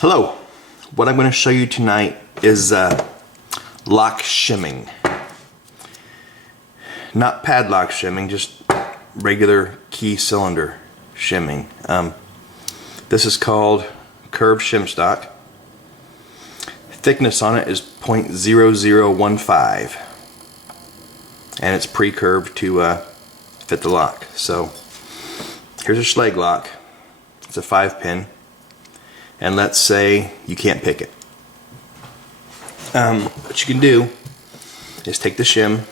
Hello, what I'm going to show you tonight is lock shimming. Not padlock shimming, just regular key cylinder shimming. This is called curved shim stock. Thickness on it is 0.0015 and it's pre-curved to fit the lock. So here's a Schleg lock. It's a 5-pin. And let's say you can't pick it. What you can do is take the shim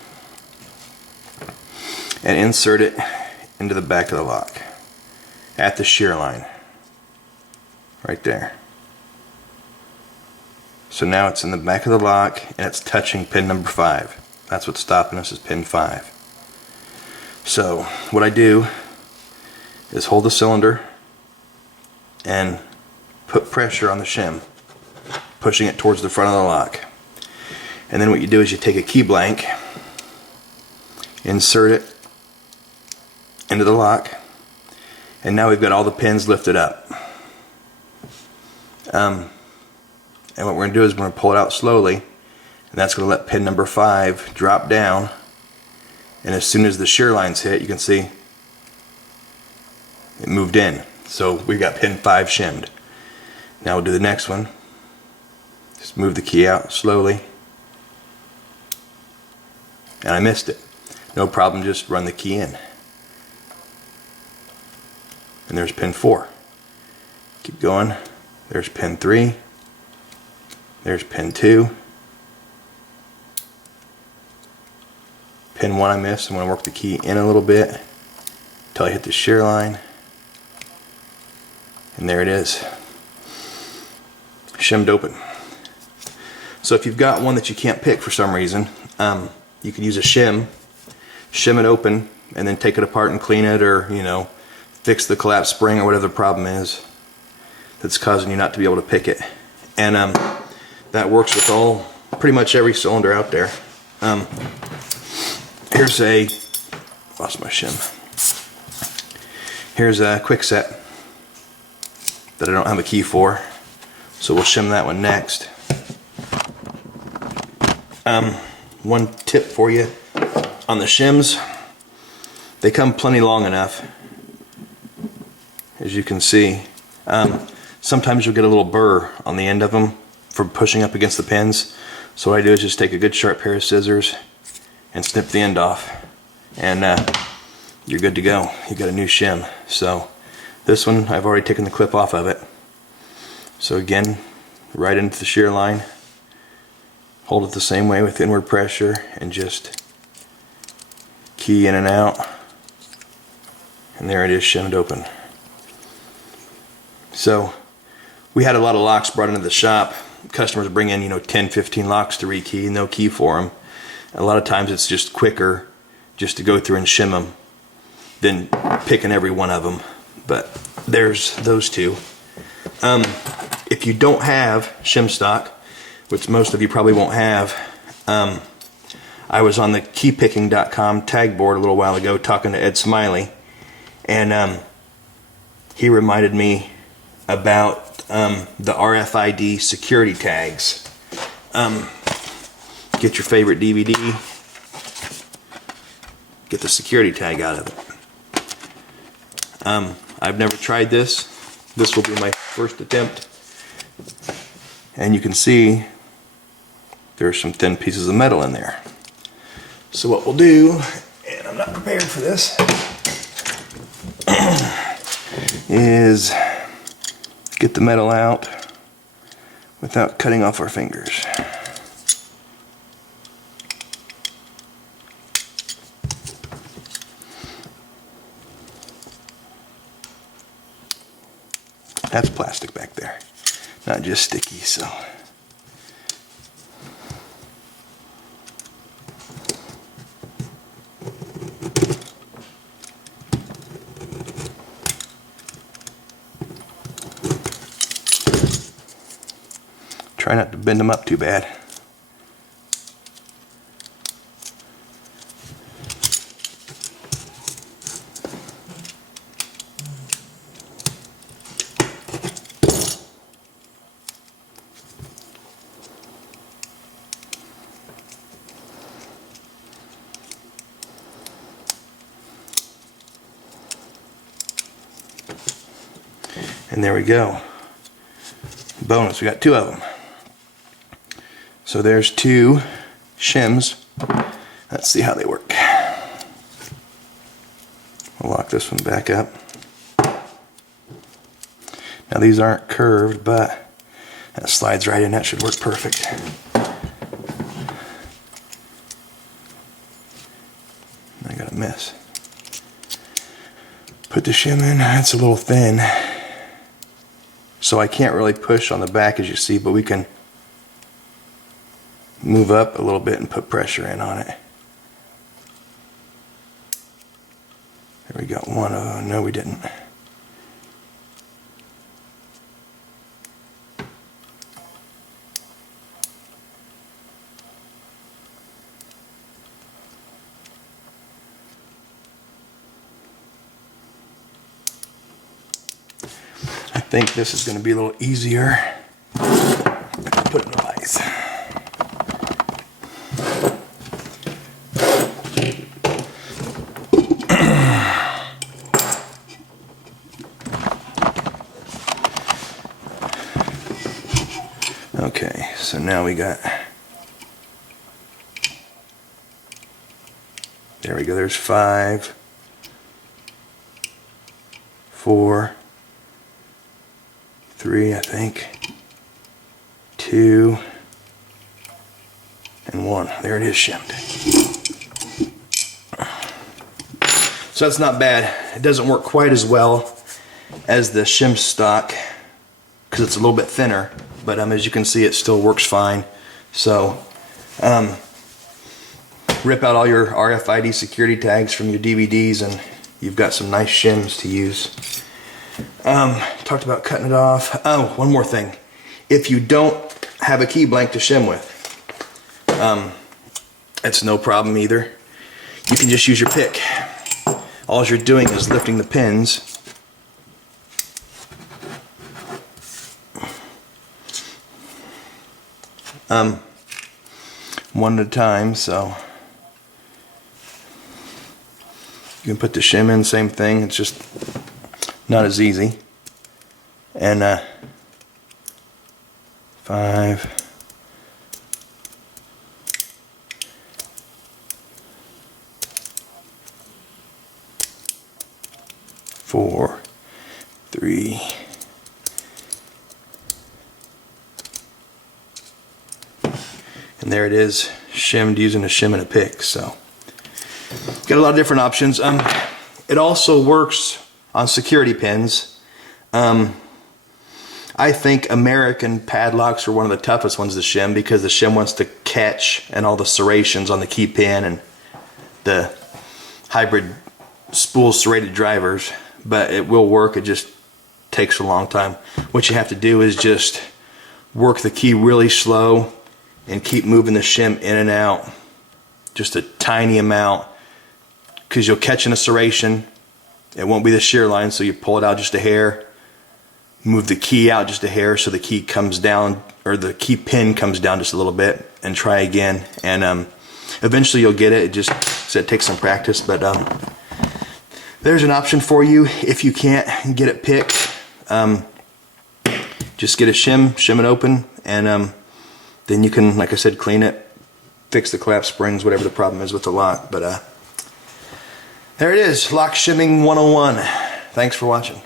and insert it into the back of the lock at the shear line right there. So now it's in the back of the lock and it's touching pin number 5. That's what's stopping us, is pin 5. So what I do is hold the cylinder and put pressure on the shim, pushing it towards the front of the lock. And then what you do is you take a key blank, insert it into the lock, and now we've got all the pins lifted up. And what we're going to do is we're going to pull it out slowly, and that's going to let pin number 5 drop down. And as soon as the shear lines hit, you can see it moved in. So we've got pin 5 shimmed. Now we'll do the next one. Just move the key out slowly. And I missed it. No problem, just run the key in. And there's pin 4. Keep going. There's pin 3. There's pin 2. Pin 1 I missed. I'm going to work the key in a little bit until I hit the shear line. And there it is. Shimmed open. So if you've got one that you can't pick for some reason, you can use a shim it open, and then take it apart and clean it, or fix the collapsed spring or whatever the problem is that's causing you not to be able to pick it. And that works with pretty much every cylinder out there. Here's lost my shim. Here's a quick set that I don't have a key for. So we'll shim that one next. One tip for you on the shims, they come plenty long enough, as you can see. Sometimes you'll get a little burr on the end of them from pushing up against the pins. So what I do is just take a good sharp pair of scissors and snip the end off, and you're good to go. You got a new shim. So this one, I've already taken the clip off of it. So again, right into the shear line, hold it the same way with inward pressure, and just key in and out, and there it is, shimmed open. So we had a lot of locks brought into the shop. Customers bring in 10-15 locks to rekey, no key for them. A lot of times it's just quicker just to go through and shim them than picking every one of them. But there's those two. If you don't have shim stock, which most of you probably won't have, I was on the keypicking.com tag board a little while ago talking to Ed Smiley, and he reminded me about the RFID security tags. Get your favorite DVD, get the security tag out of it. I've never tried this. This will be my first attempt. And you can see there's some thin pieces of metal in there. So what we'll do, and I'm not prepared for this, is get the metal out without cutting off our fingers. That's plastic back there, not just sticky, so. Try not to bend them up too bad. And there we go. Bonus, we got 2 of them. So there's 2 shims. Let's see how they work. We'll lock this one back up. Now these aren't curved, but that slides right in. That should work perfect. I got a mess. Put the shim in. It's a little thin, so I can't really push on the back as you see, but we can move up a little bit and put pressure in on it. There we go. One. Oh, no, we didn't. I think this is going to be a little easier. Put it in the vise. Okay, so now we got, there we go, there's 5, 4, 3, I think, 2, and 1. There it is, shimmed. So that's not bad. It doesn't work quite as well as the shim stock because it's a little bit thinner, but as you can see, it still works fine. So rip out all your RFID security tags from your DVDs and you've got some nice shims to use. Talked about cutting it off. Oh, one more thing. If you don't have a key blank to shim with, it's no problem either. You can just use your pick. All you're doing is lifting the pins one at a time, so you can put the shim in, same thing, it's just not as easy. And 5, 4, 3, and there it is, shimmed using a shim and a pick. So got a lot of different options. It also works on security pins. I think American padlocks are one of the toughest ones to shim because the shim wants to catch and all the serrations on the key pin and the hybrid spool serrated drivers, but it will work. It just takes a long time. What you have to do is just work the key really slow and keep moving the shim in and out just a tiny amount, because you'll catch in a serration. It won't be the shear line, so you pull it out just a hair, move the key out just a hair so the key comes down, or the key pin comes down just a little bit, and try again. And eventually you'll get it. It takes some practice, but there's an option for you if you can't get it picked. Just get a shim it open, and then you can, like I said, clean it, fix the collapsed springs, whatever the problem is with the lock. But there it is, Lock Shimming 101. Thanks for watching.